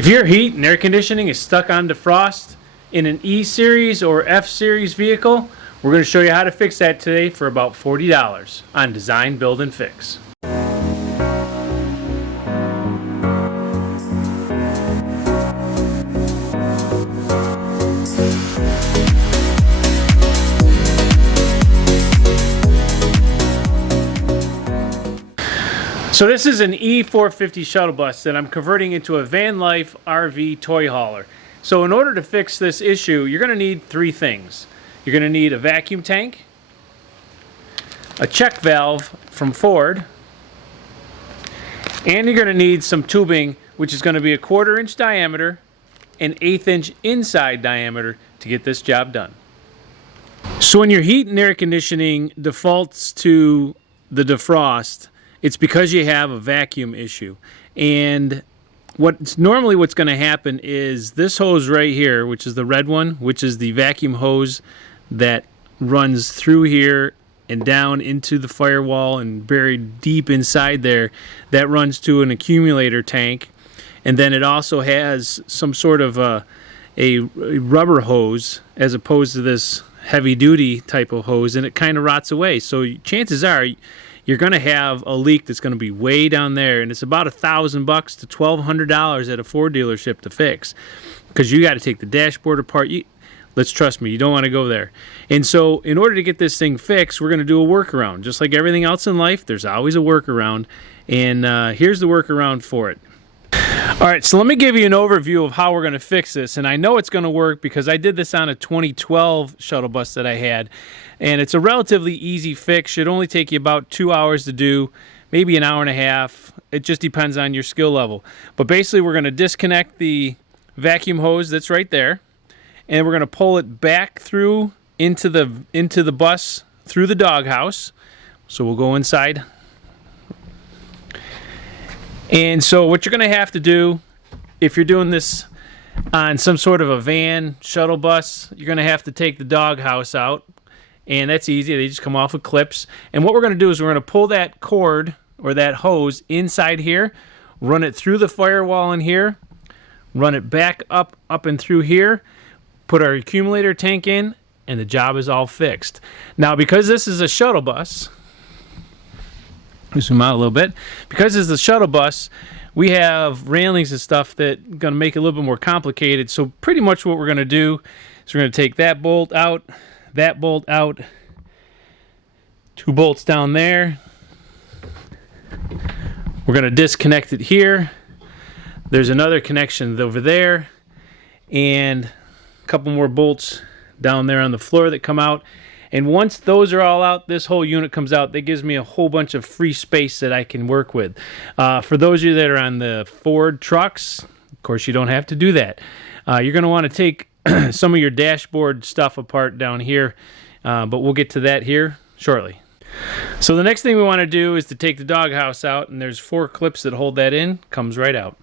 If your heat and air conditioning is stuck on defrost in an E-Series or F-Series vehicle, we're going to show you how to fix that today for about $40 on Design, Build, and Fix. So this is an E450 Shuttle Bus that I'm converting into a van life RV toy hauler. So in order to fix this issue, you're going to need three things. You're going to need a vacuum tank, a check valve from Ford, and you're going to need some tubing, which is going to be a 1/4 inch diameter and 1/8 inch inside diameter to get this job done. So when your heat and air conditioning defaults to the defrost, it's because you have a vacuum issue. And what's going to happen is this hose right here, which is the red one, which is the vacuum hose that runs through here and down into the firewall and buried deep inside there, that runs to an accumulator tank. And then it also has some sort of a rubber hose as opposed to this heavy duty type of hose, and it kind of rots away. So chances are you're going to have a leak that's going to be way down there, and it's about $1,000 to $1,200 at a Ford dealership to fix, because you got to take the dashboard apart. Let's trust me, you don't want to go there. And so in order to get this thing fixed, we're going to do a workaround. Just like everything else in life, there's always a workaround, and here's the workaround for it. All right, so let me give you an overview of how we're going to fix this, and I know it's going to work because I did this on a 2012 shuttle bus that I had, and it's a relatively easy fix. Should only take you about 2 hours to do, maybe an hour and a half. It just depends on your skill level. But basically, we're going to disconnect the vacuum hose that's right there, and we're going to pull it back through into the bus through the doghouse. So we'll go inside. And so what you're going to have to do, if you're doing this on some sort of a van, shuttle bus, you're going to have to take the doghouse out. And that's easy. They just come off with clips. And what we're going to do is we're going to pull that cord or that hose inside here, run it through the firewall in here, run it back up and through here, put our accumulator tank in, and the job is all fixed. Now, because this is a shuttle bus, zoom out a little bit. Because it's the shuttle bus, we have railings and stuff that are going to make it a little bit more complicated. So pretty much what we're going to do is we're going to take that bolt out, 2 bolts down there. We're going to disconnect it here. There's another connection over there, and a couple more bolts down there on the floor that come out. And once those are all out, this whole unit comes out. That gives me a whole bunch of free space that I can work with. For those of you that are on the Ford trucks, of course you don't have to do that. You're going to want to take some of your dashboard stuff apart down here, but we'll get to that here shortly. So the next thing we want to do is to take the doghouse out, and there's 4 clips that hold that in. Comes right out.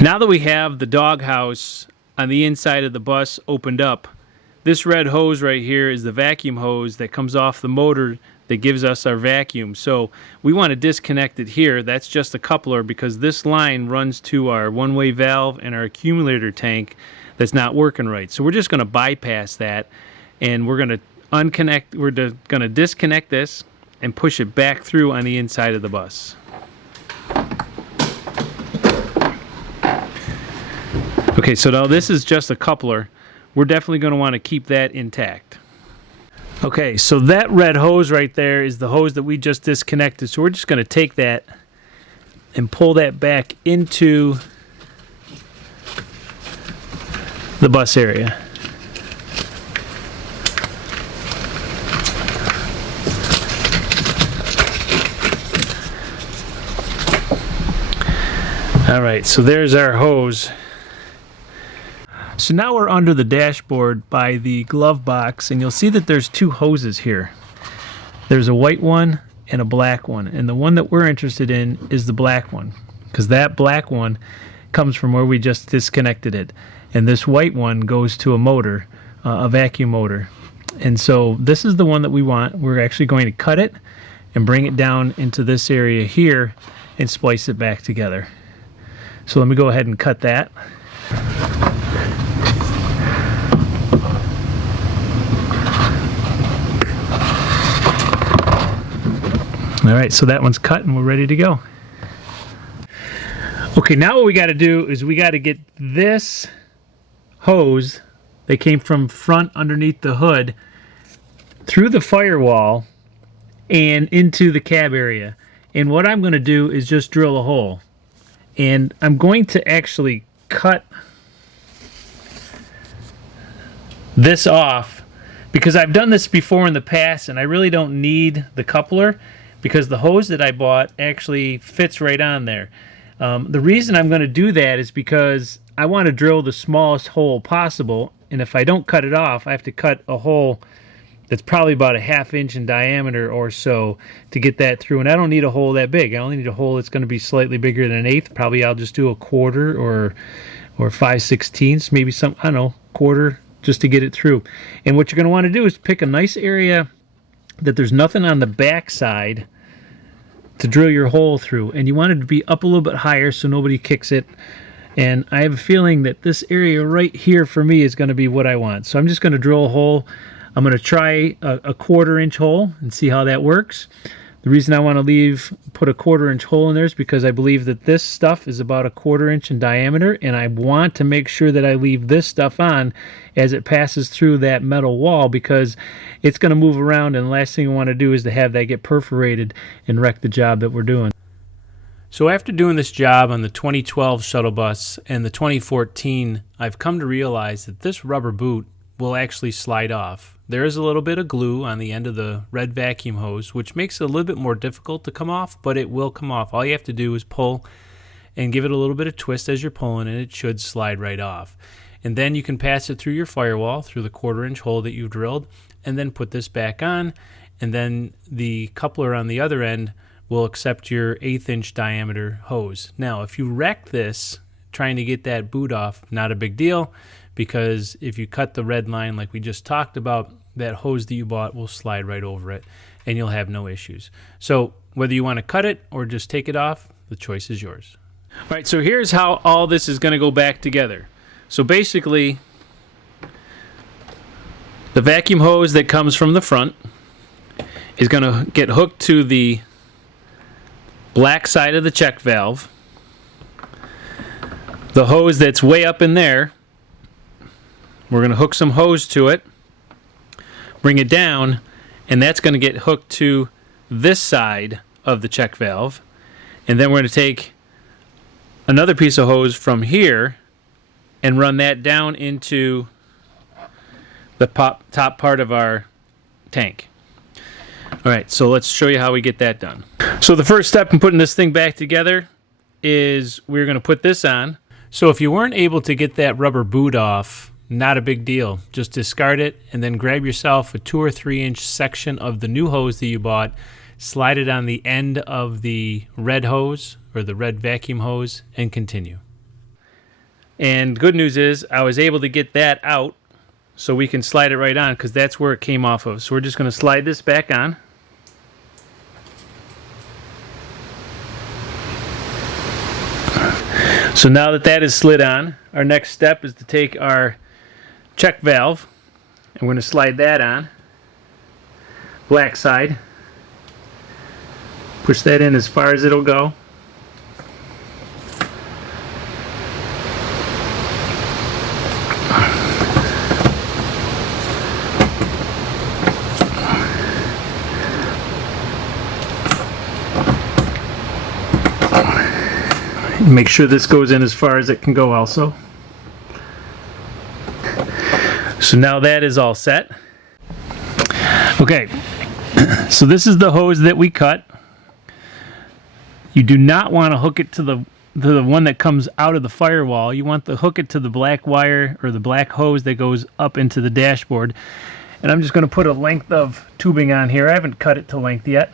Now that we have the doghouse on the inside of the bus opened up, this red hose right here is the vacuum hose that comes off the motor that gives us our vacuum. So we want to disconnect it here. That's just a coupler, because this line runs to our one-way valve and our accumulator tank that's not working right. So we're just going to bypass that, and we're going to disconnect this and push it back through on the inside of the bus. Okay, so now this is just a coupler. We're definitely going to want to keep that intact. Okay, so that red hose right there is the hose that we just disconnected. So we're just going to take that and pull that back into the bus area. All right, so there's our hose. So now we're under the dashboard by the glove box, and you'll see that there's 2 hoses here. There's a white one and a black one, and the one that we're interested in is the black one, because that black one comes from where we just disconnected it, and this white one goes to a motor, a vacuum motor. And so this is the one that we want. We're actually going to cut it and bring it down into this area here and splice it back together. So let me go ahead and cut that. All right, so that one's cut and we're ready to go. Okay, now what we got to do is we got to get this hose that came from front underneath the hood through the firewall and into the cab area. And what I'm going to do is just drill a hole. And I'm going to actually cut this off because I've done this before in the past and I really don't need the coupler because the hose that I bought actually fits right on there. The reason I'm going to do that is because I want to drill the smallest hole possible, and if I don't cut it off, I have to cut a hole that's probably about a 1/2 inch in diameter or so to get that through, and I don't need a hole that big. I only need a hole that's going to be slightly bigger than 1/8. Probably I'll just do a 1/4 or 5/16, maybe some, I don't know, 1/4 just to get it through. And what you're going to want to do is pick a nice area that there's nothing on the back side to drill your hole through, and you want it to be up a little bit higher so nobody kicks it. And I have a feeling that this area right here for me is going to be what I want. So I'm just going to drill a hole. I'm going to try a 1/4 inch hole and see how that works. The reason I want to put a 1/4 inch hole in there is because I believe that this stuff is about a 1/4 inch in diameter, and I want to make sure that I leave this stuff on as it passes through that metal wall because it's going to move around, and the last thing I want to do is to have that get perforated and wreck the job that we're doing. So after doing this job on the 2012 shuttle bus and the 2014, I've come to realize that this rubber boot will actually slide off. There is a little bit of glue on the end of the red vacuum hose, which makes it a little bit more difficult to come off, but it will come off. All you have to do is pull and give it a little bit of twist as you're pulling, and it should slide right off. And then you can pass it through your firewall, through the 1/4 inch hole that you've drilled, and then put this back on, and then the coupler on the other end will accept your 1/8 inch diameter hose. Now, if you wreck this trying to get that boot off, not a big deal, because if you cut the red line like we just talked about, that hose that you bought will slide right over it and you'll have no issues. So whether you want to cut it or just take it off, the choice is yours. All right, so here's how all this is going to go back together. So basically, the vacuum hose that comes from the front is going to get hooked to the black side of the check valve. The hose that's way up in there, we're going to hook some hose to it, bring it down, and that's going to get hooked to this side of the check valve. And then we're going to take another piece of hose from here and run that down into the top part of our tank. All right, so let's show you how we get that done. So the first step in putting this thing back together is we're going to put this on. So if you weren't able to get that rubber boot off, not a big deal. Just discard it and then grab yourself a 2 or 3 inch section of the new hose that you bought, slide it on the end of the red hose or the red vacuum hose, and continue. And good news is I was able to get that out so we can slide it right on because that's where it came off of. So we're just going to slide this back on. So now that that is slid on, our next step is to take our check valve and we're going to slide that on. Black side. Push that in as far as it'll go. Make sure this goes in as far as it can go also. So now that is all set. Okay, so this is the hose that we cut. You do not want to hook it to the one that comes out of the firewall. You want to hook it to the black wire or the black hose that goes up into the dashboard. And I'm just going to put a length of tubing on here. I haven't cut it to length yet.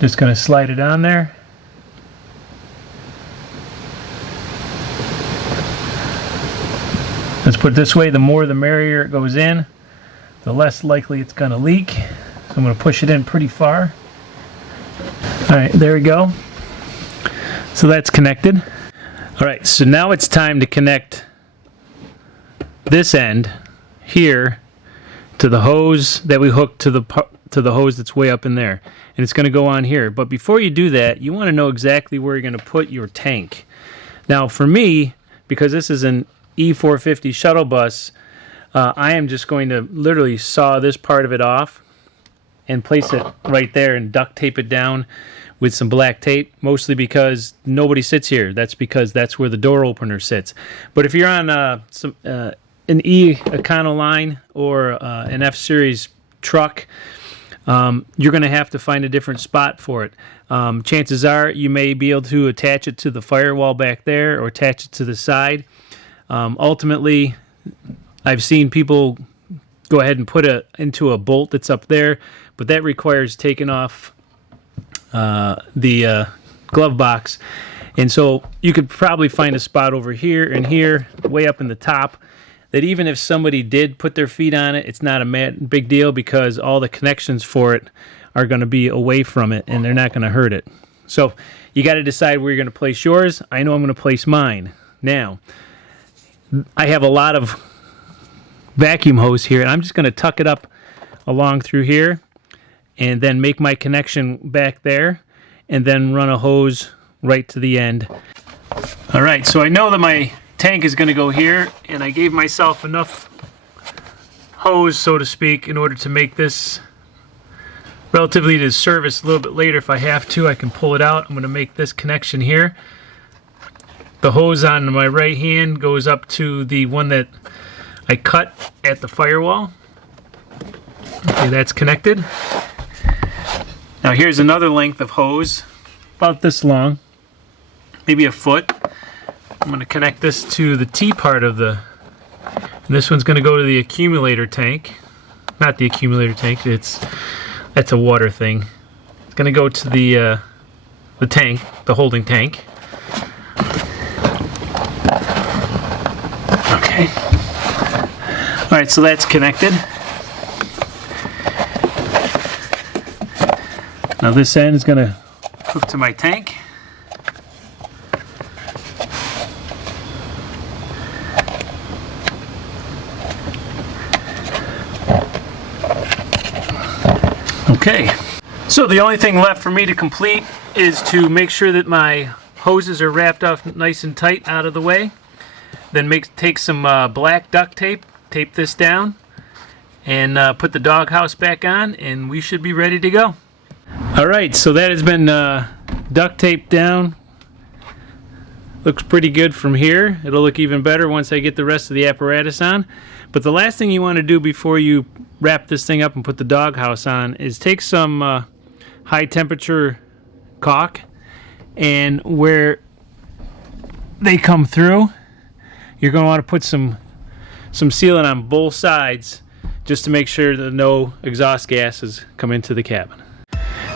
Just going to slide it on there. Let's put it this way, the more the merrier it goes in, the less likely it's going to leak. So I'm going to push it in pretty far. Alright, there we go. So that's connected. All right, so now it's time to connect this end here to the hose that we hooked to the hose that's way up in there, and it's going to go on here. But before you do that, you want to know exactly where you're going to put your tank. Now for me, because this is an E450 shuttle bus, I am just going to literally saw this part of it off and place it right there and duct tape it down with some black tape, mostly because nobody sits here. That's because that's where the door opener sits. But if you're on an E Econoline or an F-Series truck, you're going to have to find a different spot for it. Chances are you may be able to attach it to the firewall back there or attach it to the side. Ultimately, I've seen people go ahead and put it into a bolt that's up there, but that requires taking off the glove box. And so you could probably find a spot over here and here, way up in the top, that even if somebody did put their feet on it, it's not a big deal because all the connections for it are going to be away from it and they're not going to hurt it. So you got to decide where you're going to place yours. I know I'm going to place mine. Now, I have a lot of vacuum hose here, and I'm just going to tuck it up along through here and then make my connection back there and then run a hose right to the end. All right, so I know that my tank is going to go here, and I gave myself enough hose, so to speak, in order to make this relatively to service a little bit later. If I have to, I can pull it out. I'm going to make this connection here. The hose on my right hand goes up to the one that I cut at the firewall. Okay, that's connected. Now here's another length of hose, about this long, maybe a foot. I'm going to connect this to the T part of the, and this one's going to go to the accumulator tank. Not the accumulator tank, that's a water thing. It's going to go to the tank, the holding tank. Okay. All right, so that's connected. Now this end is going to hook to my tank. Okay, so the only thing left for me to complete is to make sure that my hoses are wrapped off nice and tight out of the way. Then take some black duct tape, tape this down, and put the doghouse back on, and we should be ready to go. Alright, so that has been duct taped down. Looks pretty good from here. It'll look even better once I get the rest of the apparatus on. But the last thing you want to do before you wrap this thing up and put the doghouse on is take some high temperature caulk, and where they come through, you're going to want to put some sealant on both sides just to make sure that no exhaust gases come into the cabin.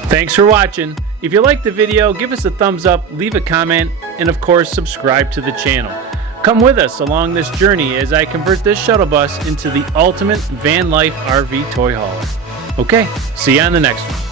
Thanks for watching. If you liked the video, give us a thumbs up, leave a comment, and of course subscribe to the channel. Come with us along this journey as I convert this shuttle bus into the ultimate van life RV toy hauler. Okay, see you on the next one.